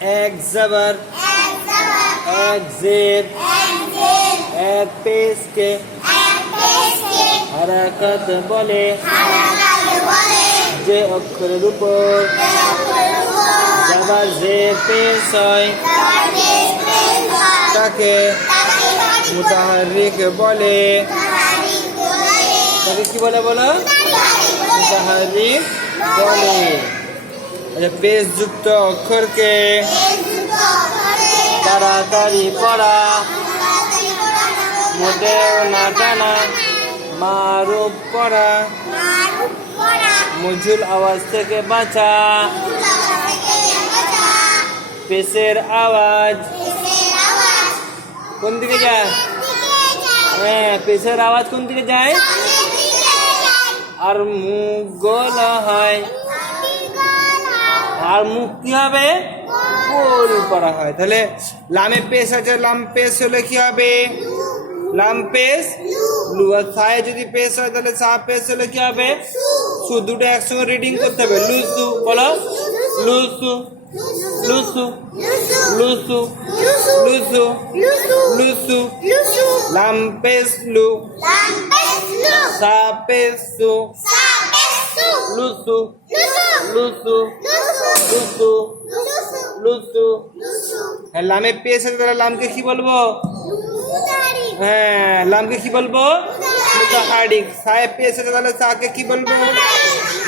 এক জবর এক জের এক পেশকে হারাকাত বলে যে অক্ষরের উপর জবর জের পেশ হয় তাকে মুতাহারিক বলে। তাকে কি বলে বলো? মুতাহারিক বলে। আচ্ছা, পেশ যুক্ত অক্ষরকে তাড়াতাড়ি পড়া, মোটেও না টানা, মারুফ পড়া, মুজুল আওয়াজ থেকে বাঁচা, পেশের আওয়াজ কোন দিকে যায়? হ্যাঁ, পেশের আওয়াজ কোন দিকে যায়? আর মুখ গোল হয়, আর মুখ কি হবে? গোল করা হয়। তাহলে লামে পেশ আছে, লাম পেশ হলে কি হবে? লাম পেশ লু। আর সায়ে যদি পেশ হয় তাহলে সা পেশ হলে কি হবে? সু। দুটো একসঙ্গে রিডিং করতে হবে। লুসু বলো, লুসু লুসু লুসু লুসু লুসু। লাম পেশ লু, সা পেশ সু, লুসু লুসু লুসু লুসু। হ্যাঁ, লামে পেশ আছে তাহলে লামকে কি বলবো? হ্যাঁ, লামকে কি বলবো? মুতাহারিক। সায়ে পেশ আছে তাহলে সাকে কি বলবো?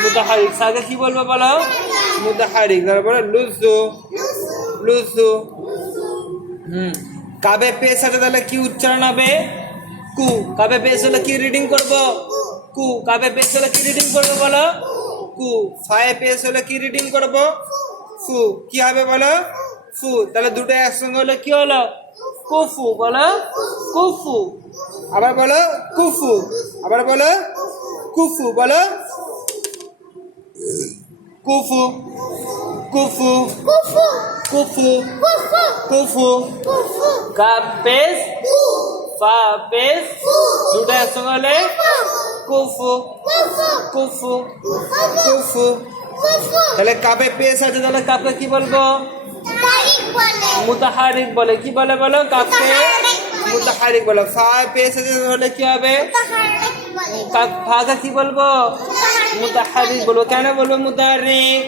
মুতাহারিক। সাকে কি বলবো বলো? মুতাহারিক। তারপরে লুসু লুসু। কাবে পেশ আছে তাহলে কি উচ্চারণ হবে? কু। কাবে পেশ হলে কি রিডিং করব? কু। কাবে পেশ হলে কি রিডিং করবো বলো? কু। ফায়ে পেশ হলে কি রিডিং করব? ফু। কি হবে বলো? ফু। তাহলে দুটো একসঙ্গে হলে কি হলো? কুফু বলো, কুফু। আবার বলো কুফু, আবার বলো কুফু, বলো কুফু কুফু কুফু কুফু। কাফ পেশ ফা পেশ দুটো একসঙ্গে হলে কুফু কুফু কুফু। তাহলে কাপে পেশ আছে তাহলে কাপকে কি বলবো? মুতাহারিক বলে। কি বলে বলো? কাপকে মুতাহারিক বলে। ফা পেশ আছে তাহলে কি হবে? ফাকে কি বলবো? মুতাহারিক বলবো। কেন বলবো মুতাহারিক?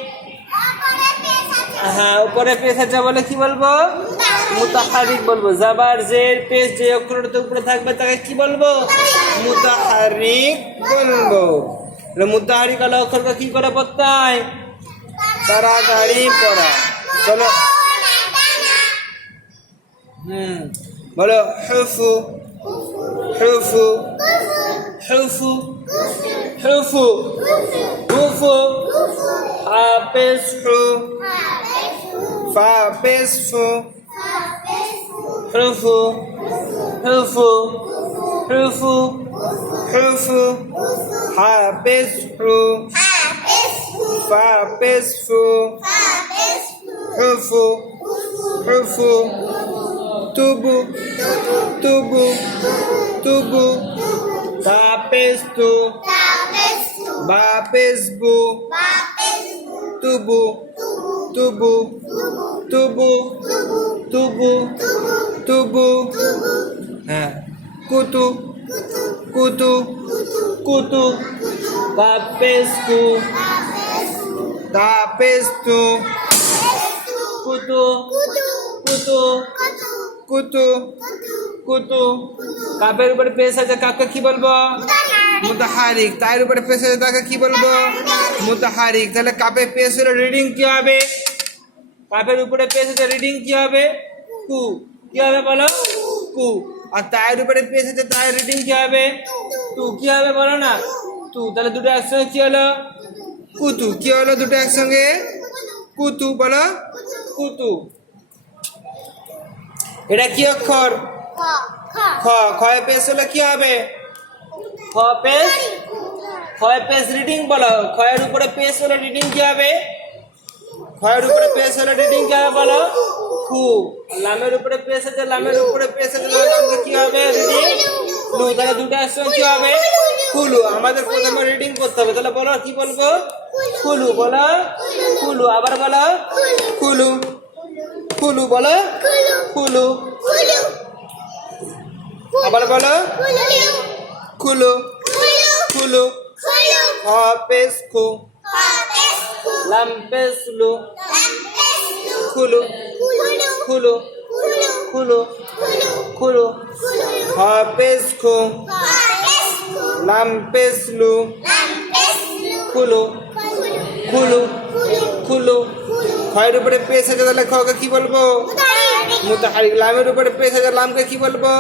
হ্যাঁ, উপরে পেশ আছে বলে কি বলবো? মুতাহারিক বলবো। জাবার জের পেশ যে অক্ষরটার উপরে থাকবে তাকে কি বলবো? মুতাহারিক বলবো। মুতাহারিক আলা অক্ষরকে কি করে পড়তে হয়? তাড়াতাড়ি পড়া। চলো বলো হুফু হুফু হুফু হুফু হুফু। হাফেজ হু, ফা পেশ ফু, হুফু হুফু হুফু হুফু। হাফেজ হু, ফা পেশ ফু, হুফু হুফু। তুবু তুবু তুবু। তা পেশ তু, বা পেশ বু, তুবু তুবু তুবু তুবু তুবু। হ্যাঁ, কুতু কুতু কুতু। তা পেশ কু, তা পেশ তু, কুতু কুতু কুতু কুতু। কাপের উপরে পেশ আছে কাকে কি বলবো? মুতাহারিক। তার উপরে পেশ আছে তাকে কি বলবো? মুতাহারিক। তাহলে কাপে পেশ হলে রিডিং কি হবে? কাপের উপরে পেশ আছে রিডিং কি হবে? কু। কি হবে বলো? কু। আর তার উপরে পেশ আছে তার রিডিং কি হবে? তু। কি হবে বলো না? তু। তাহলে দুটো একসঙ্গে কি হলো? কুতু। কি হলো দুটো একসঙ্গে? কুতু। বলো কুতু। এটা কি অক্ষর? খ। খয়ে পেশ হলে কি হবে? খ পেশ। খয়ে পেশ রিডিং বলো। খয়ের উপরে পেশ হলে রিডিং কি হবে? খয়ের উপরে পেশ হলে রিডিং কি হবে বলো? খু। লামের উপরে পেশ আছে, লামের উপরে পেশ আছে, লামকে কি হবে? রিডিং লু। তাহলে দুটো একসঙ্গে কি হবে? কুলু। আমাদের প্রথমে রিডিং করতে হবে। তাহলে বলো কি বলবো? কুলু। বলো কুলু। আবার বলো কুলু। খুলু বলো, খুলু। আবার বলো, খুলু, খুলু। হপেস খু, লাম্পেস লু, খুলু, খুলু, খুলু, খুলু। হপেস খু, লাম্পেস লু, খুলু, খুলু, খুলু। খয়ের উপরে পেশ আছে তাহলে খকে কি বলবো? মুতাহারিক। লামের উপরে পেশ আছে লামকে কি বলবো?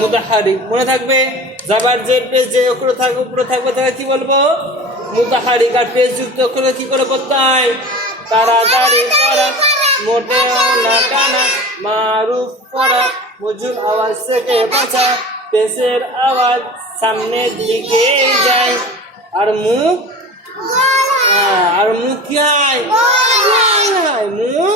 মুতাহারিক। মনে থাকবে জাবার জের পেশ যে উপরে থাকবে তাকে কি বলবো? মুতাহারিক। আর পেশ যুক্ত অক্ষর কি করে করতে হয়? তাড়াতাড়ি করা, মোটেও না টানা, মারুফ করা, মজুর আওয়াজ থেকে বাঁচা, পেশের আওয়াজ সামনের দিকে যায়। আর মুখ, আর মুখ কি হয়? মুখ